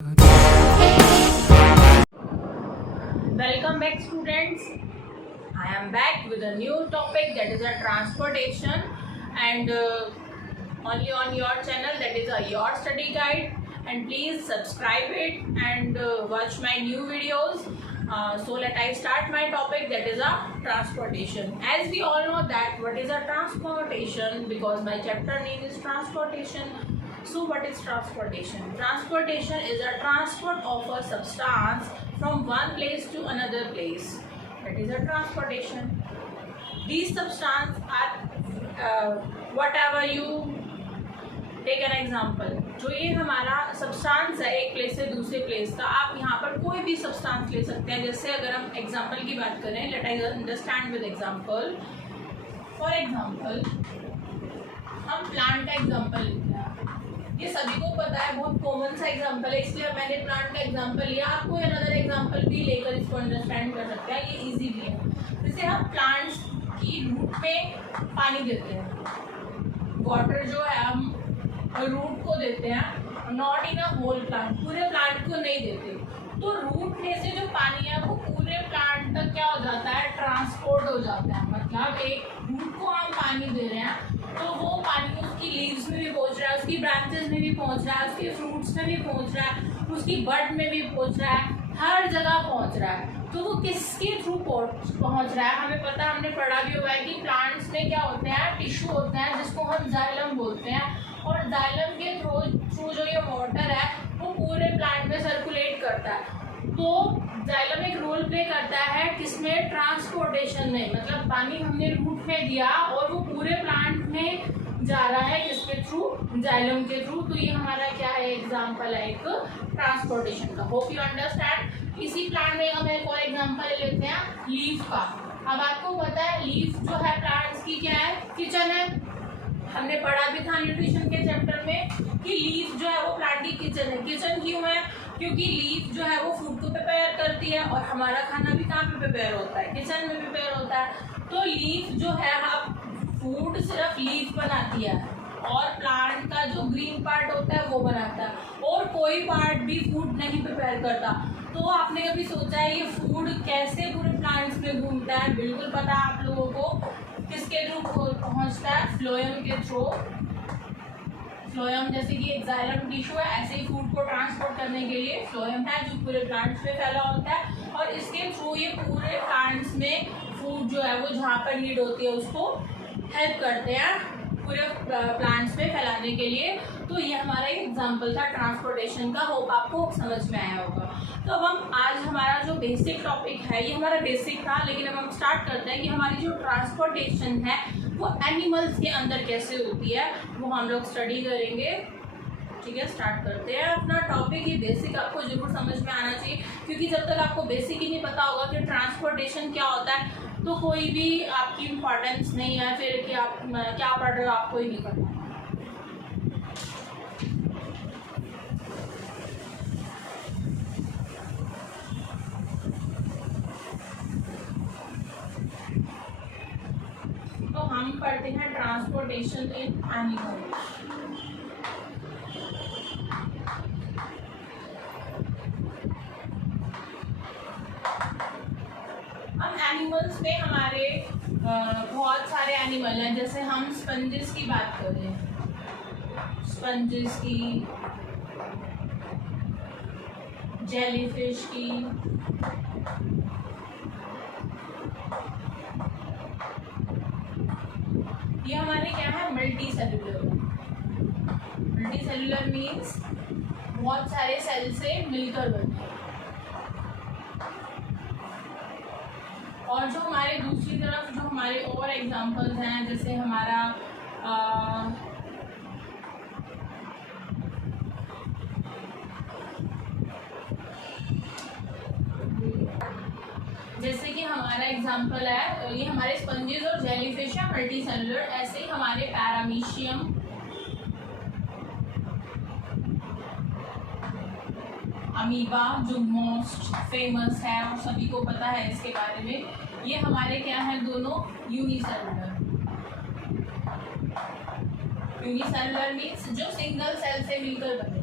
Welcome back, students. I am back with a new topic, that is a transportation, and only on your channel, that is a your study guide. And please subscribe it and watch my new videos. So let I start my topic, that is a transportation. As we all know that what is a transportation, because my chapter name is transportation. So what is transportation? Transportation is a transport of a substance from one place to another place. That is a transportation. These substances are whatever you take an example. जो ये हमारा substance है एक place से दूसरे place का, आप यहाँ पर कोई भी सब्सटेंस ले सकते हैं. जैसे अगर हम एग्जांपल की बात करें, let us understand with example. For example हम प्लांट का एग्जांपल लेते हैं. ये सभी को पता है, बहुत कॉमन सा एग्जांपल है, इसलिए मैंने प्लांट का एग्जांपल लिया. आप कोई अनदर एग्जांपल भी लेकर इसको अंडरस्टैंड कर सकते हैं, ये इजी भी है. जैसे हम प्लांट्स की रूट में पानी देते हैं. वाटर जो है हम रूट को देते हैं, not in a whole plant, पूरे प्लांट को नहीं देते. तो रूट में से जो पानी है वो पूरे प्लांट तक क्या हो जाता है, ट्रांसपोर्ट हो जाता है. मतलब एक रूट को हम पानी दे रहे हैं तो वो पानी उसकी लीव्स में भी पहुंच रहा है, उसकी ब्रांचेस में भी पहुंच रहा है, उसके फ्रूट्स में भी पहुंच रहा है, उसकी बड में भी पहुंच रहा है, हर जगह पहुंच रहा है. तो वो किसके थ्रू पहुंच रहा है, हमें पता, हमने पढ़ा भी हुआ है कि प्लांट्स में क्या होते हैं, टिश्यू होते हैं जिसको हम जाइलम बोलते हैं. और जाइलम के थ्रू जो ये वाटर है वो पूरे प्लांट में सर्कुलेट करता है. तो जाइलम एक रोल प्ले करता है किसमें, ट्रांसपोर्टेशन में. मतलब पानी हमने रूट में दिया और वो पूरे प्लांट में जा रहा है किसके थ्रू, जाइलम के थ्रू. तो ये हमारा क्या है, एग्जांपल है एक ट्रांसपोर्टेशन का. Hope you understand. इसी प्लांट में हम एक और एग्जांपल लेते हैं लीफ का. अब आपको पता है लीफ जो है प्लांट्स की क्या है, किचन है. हमने पढ़ा भी था न्यूट्रिशन के चैप्टर में कि लीफ जो है वो प्लांट की किचन है. किचन क्यों है, क्योंकि लीफ जो है वो फूड को प्रिपेयर करती है और हमारा खाना भी कहाँ पे प्रिपेयर होता है, किचन में प्रिपेयर होता है. तो लीफ जो है, आप फूड सिर्फ लीफ बनाती है और प्लांट का जो ग्रीन पार्ट होता है वो बनाता है, और कोई पार्ट भी फूड नहीं प्रिपेयर करता. तो आपने कभी सोचा है ये फूड कैसे पूरे प्लांट्स में घूमता है? बिल्कुल पता है आप लोगों को. किसके थ्रू पहुंचता है, फ्लोएम के थ्रू. फ्लोएम जैसे कि एक जाइलम टिश्यू है, ऐसे ही फूड को ट्रांसपोर्ट करने के लिए फ्लोएम है जो पूरे प्लांट्स पे फैला होता है, और इसके थ्रू ये पूरे प्लांट्स में फूड जो है वो जहाँ पर नीड होती है उसको हेल्प करते हैं पूरे प्लांट्स पे फैलाने के लिए. तो ये हमारा एक एग्जांपल था ट्रांसपोर्टेशन का. होप आपको समझ में आया होगा. तो अब हम आज हमारा जो बेसिक टॉपिक है, ये हमारा बेसिक था, लेकिन अब हम स्टार्ट करते हैं कि हमारी जो ट्रांसपोर्टेशन है वो एनिमल्स के अंदर कैसे होती है, वो हम लोग स्टडी करेंगे. ठीक है, स्टार्ट करते हैं अपना टॉपिक. ये बेसिक आपको जरूर समझ में आना चाहिए, क्योंकि जब तक आपको बेसिक ही नहीं पता होगा कि ट्रांसपोर्टेशन क्या होता है तो कोई भी आपकी इम्पोर्टेंस नहीं है, फिर कि आप क्या पढ़ रहे हो आपको ही नहीं पता. तो हम पढ़ते हैं ट्रांसपोर्टेशन इन एनिमल्स. अब एनिमल्स में हमारे बहुत सारे एनिमल हैं. जैसे हम स्पंजेस की बात करें, स्पंजेस की, जेलीफिश की, ये हमारे क्या है, multi cellular. Multi cellular means बहुत सारे सेल से मिलकर बनते हैं. और जो हमारे दूसरी तरफ जो हमारे और एग्जांपल्स हैं, जैसे हमारा जैसे कि हमारा एग्जांपल है, ये हमारे स्पंजेस और जेलीफिश है मल्टी सेलुलर. ऐसे ही हमारे पैरामीशियम, अमीबा जो मोस्ट फेमस है और सभी को पता है इसके बारे में, ये हमारे क्या है, दोनों यूनिसेलुलर. यूनिसेलुलर मीन्स जो सिंगल सेल से मिलकर बने.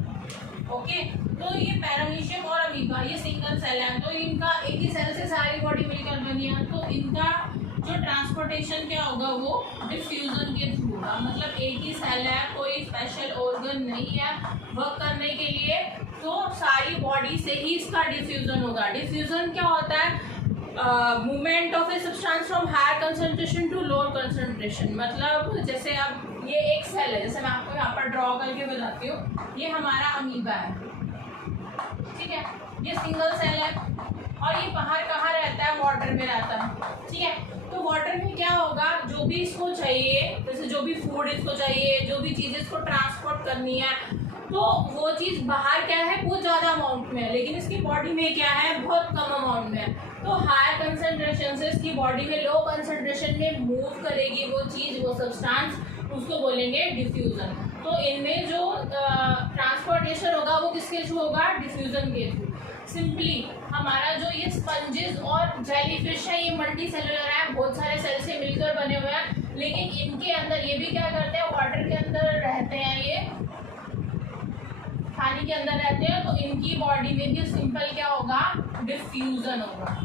ओके, तो ये पैरामीशियम और अमीबा ये सिंगल सेल है, तो इनका एक ही सेल से सारी बॉडी मिलकर बनी है, तो इनका जो ट्रांसपोर्टेशन क्या होगा वो डिफ्यूजन के थ्रू होगा। मतलब एक ही सेल है, कोई स्पेशल ऑर्गन नहीं है वर्क करने के लिए, तो सारी बॉडी से ही इसका डिफ्यूजन होगा। डिफ्यूजन क्या होता है? Movement of a substance from higher concentration to lower concentration. मतलब जैसे अब ये एक सेल है, जैसे मैं आपको यहाँ पर ड्रॉ करके बताती हूँ, ये हमारा अमीबा है, ठीक है, ये सिंगल सेल है और ये बाहर कहाँ रहता है? वाटर में रहता है, ठीक है। तो वाटर में क्या होगा? जो भी इसको चाहिए, जैसे जो भी फूड इसको चाहिए, जो भी चीज़ इसको ट्रांसपोर्ट करनी है, तो वो चीज़ बाहर क्या है? बहुत ज़्यादा अमाउंट में है, लेकिन इसकी बॉडी में क्या है? बहुत कम अमाउंट में है। तो हायर कंसंट्रेशन से इसकी बॉडी में लो कंसंट्रेशन में मूव करेगी वो चीज़, वो सब्सटेंस, उसको बोलेंगे डिफ्यूजन। तो इनमें जो ट्रांसपोर्टेशन होगा वो किसके थ्रू होगा? डिफ्यूजन के थ्रू। सिंपली हमारा जो ये स्पंजेस और जेलीफिश है, ये मल्टी सेलुलर है, बहुत सारे सेल से मिलकर बने हुए हैं, लेकिन इनके अंदर ये भी क्या करते हैं? वाटर के अंदर रहते हैं, ये पानी के अंदर रहते हैं, तो इनकी बॉडी में भी सिंपल क्या होगा? डिफ्यूजन होगा।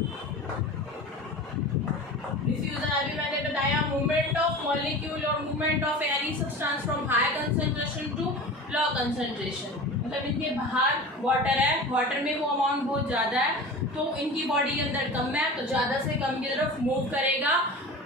डिफ्यूजन अभी मैंने बताया, मूवमेंट ऑफ मॉलिक्यूल और movement of any substance from high concentration to low concentration. मतलब इनके बाहर वाटर है, वाटर में वो अमाउंट बहुत ज़्यादा है, तो इनकी बॉडी के अंदर कम है, तो ज़्यादा से कम की तरफ मूव करेगा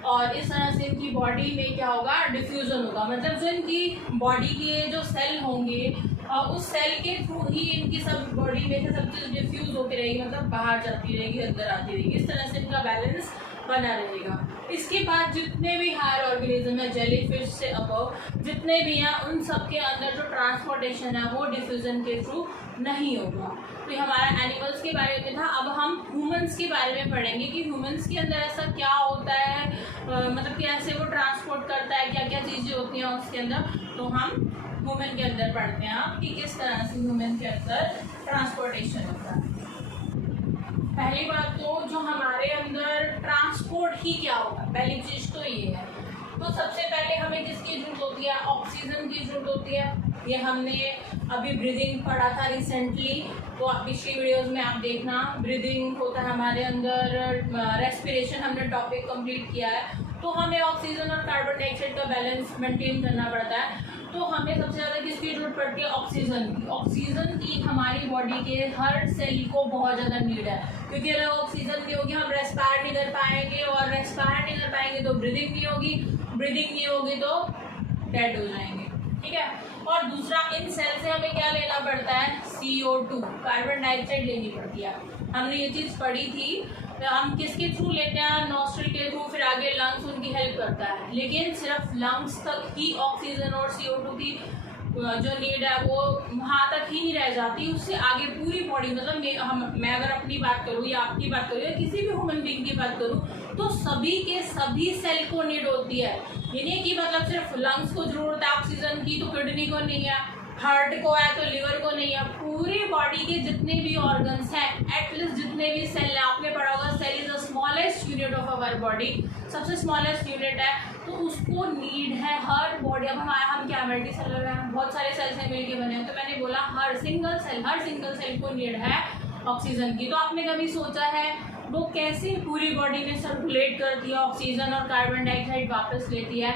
और इस तरह से इनकी बॉडी में क्या होगा? डिफ्यूजन होगा। मतलब जो इनकी बॉडी के जो सेल होंगे उस सेल के थ्रू ही इनकी सब बॉडी में से सब चीज़ डिफ्यूज होती रहेगी, मतलब बाहर जाती रहेगी, अंदर आती रहेगी, इस तरह से इनका बैलेंस बना रहेगा। इसके बाद जितने भी हायर ऑर्गेनिज्म है, जेलीफिश से अबव जितने भी हैं, उन सब के अंदर जो ट्रांसपोर्टेशन है वो डिफ्यूजन के थ्रू नहीं होगा। तो ये हमारा एनिमल्स के बारे में था। अब हम ह्यूमंस के बारे में पढ़ेंगे कि ह्यूमंस के अंदर ऐसा क्या होता है, मतलब कैसे वो ट्रांसपोर्ट करता है, क्या क्या चीज़ें होती हैं उसके अंदर। तो हम ह्यूमन के अंदर पढ़ते हैं कि किस तरह से ह्यूमन के अंदर ट्रांसपोर्टेशन होता है। पहली बात तो जो हमारे अंदर ट्रांसपोर्ट ही क्या होगा, पहली चीज़ तो ये है। तो सबसे पहले हमें किसकी जरूरत होती है? ऑक्सीजन की जरूरत होती है। ये हमने अभी ब्रीदिंग पढ़ा था रिसेंटली, तो पिछली वीडियोस में आप देखना, ब्रीदिंग होता है हमारे अंदर, रेस्पिरेशन हमने टॉपिक कंप्लीट किया है। तो हमें ऑक्सीजन और कार्बन डाइऑक्साइड का बैलेंस मेंटेन करना पड़ता है। तो हमें सबसे ज़्यादा किसकी जरूरत पड़ती है? ऑक्सीजन की। ऑक्सीजन की हमारी बॉडी के हर सेल को बहुत ज़्यादा नीड है, क्योंकि अगर ऑक्सीजन नहीं होगी हम रेस्पायर नहीं कर पाएंगे, और रेस्पायर नहीं कर पाएंगे तो ब्रीदिंग नहीं होगी, ब्रीदिंग नहीं होगी तो डेड हो जाएंगे, ठीक है। और दूसरा, इन सेल से हमें क्या लेना पड़ता है? CO2, कार्बन डाइऑक्साइड लेनी पड़ती है। हमने ये चीज़ पढ़ी थी। हम किसके थ्रू लेते हैं? नॉस्ट्रिल के थ्रू, फिर आगे लंग्स उनकी हेल्प करता है, लेकिन सिर्फ लंग्स तक ही ऑक्सीजन और CO2 की जो नीड है वो वहाँ तक ही नहीं रह जाती, उससे आगे पूरी बॉडी, मतलब मैं अगर अपनी बात करूँ या आपकी बात करूँ या किसी भी ह्यूमन बीइंग की बात करूँ, तो सभी के सभी सेल को नीड होती है। ये नहीं कि मतलब सिर्फ लंग्स को जरूरत है ऑक्सीजन की तो किडनी को नहीं है, हार्ट को है तो लिवर को नहीं है, पूरी बॉडी के जितने भी ऑर्गन्स हैं, एटलीस्ट जितने भी सेल है, आपने पढ़ा होगा cell is the smallest unit of our body, सबसे स्मॉलेस्ट यूनिट है, तो उसको नीड है हर बॉडी। अब हम क्या मल्टी सेलुलर हैं, बहुत सारे सेल से मिलके बने हैं, तो मैंने बोला हर सिंगल सेल को नीड है ऑक्सीजन की। तो आपने कभी सोचा है वो कैसे पूरी बॉडी में सर्कुलेट करती है ऑक्सीजन और कार्बन डाइऑक्साइड वापस लेती है?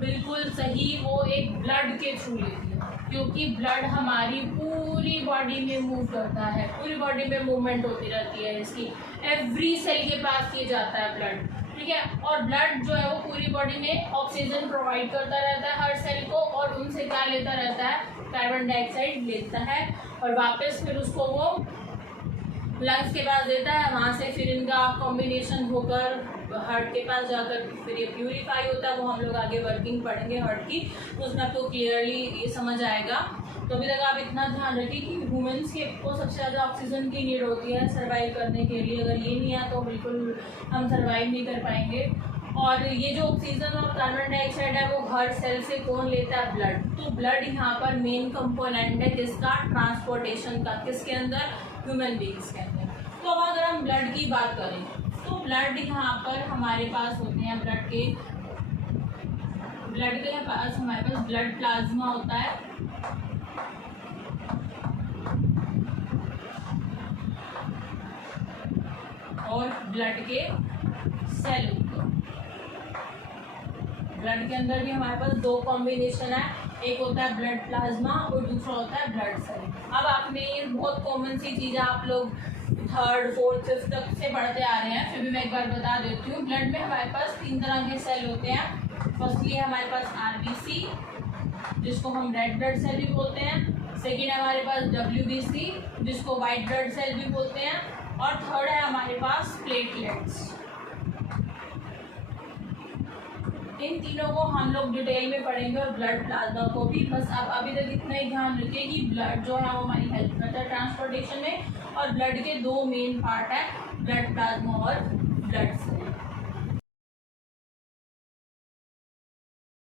बिल्कुल सही, वो एक ब्लड के थ्रू लेती है, क्योंकि ब्लड हमारी पूरी बॉडी में मूव करता है, पूरी बॉडी में मूवमेंट होती रहती है इसकी, एवरी सेल के पास ये जाता है ब्लड, ठीक है। और ब्लड जो है वो पूरी बॉडी में ऑक्सीजन प्रोवाइड करता रहता है हर सेल को, और उनसे क्या लेता रहता है? कार्बन डाइऑक्साइड लेता है, और वापस फिर उसको वो लंग्स के पास देता है, वहाँ से फिर इनका कॉम्बिनेशन होकर हार्ट के पास जाकर फिर ये प्यूरिफाई होता है। वो हम लोग आगे वर्किंग पढ़ेंगे हार्ट की, तो उसमें आपको क्लियरली ये समझ आएगा। तो अभी तक आप इतना ध्यान रखिए कि ह्यूमंस के को सबसे ज़्यादा ऑक्सीजन की नीड होती है सर्वाइव करने के लिए। अगर ये नहीं है तो बिल्कुल हम सर्वाइव नहीं कर पाएंगे। और ये जो ऑक्सीजन और कार्बन डाइऑक्साइड है वो हर सेल से कौन लेता है? ब्लड। तो ब्लड यहाँ पर मेन कंपोनेंट है किसका? ट्रांसपोर्टेशन का। किसके अंदर? ह्यूमन बीइंग्स के अंदर। तो अब अगर हम ब्लड की बात करें तो ब्लड यहाँ पर हमारे पास होते हैं ब्लड के पास हमारे पास ब्लड प्लाज्मा होता है, और ब्लड के सेल। ब्लड के अंदर भी हमारे पास दो कॉम्बिनेशन है, एक होता है ब्लड प्लाज्मा और दूसरा होता है ब्लड सेल। अब आपने ये बहुत कॉमन सी चीज़ें आप लोग थर्ड फोर्थ फिफ्थ तक से पढ़ते आ रहे हैं, फिर भी मैं एक बार बता देती हूँ। ब्लड में हमारे पास 3 तरह के सेल होते हैं। फर्स्टली है हमारे पास आरबीसी, जिसको हम रेड ब्लड सेल भी बोलते हैं। सेकेंड है हमारे पास डब्ल्यूबीसी, जिसको वाइट ब्लड सेल भी बोलते हैं। और थर्ड है हमारे पास प्लेटलेट्स। इन तीनों को हम लोग डिटेल में पढ़ेंगे और ब्लड प्लाज्मा को भी। बस अब अभी तक इतना ही ध्यान रखिए कि ब्लड जो है वो हमारी हेल्प करता है ट्रांसपोर्टेशन में, और ब्लड के दो मेन पार्ट है, ब्लड प्लाज्मा और ब्लड सेल।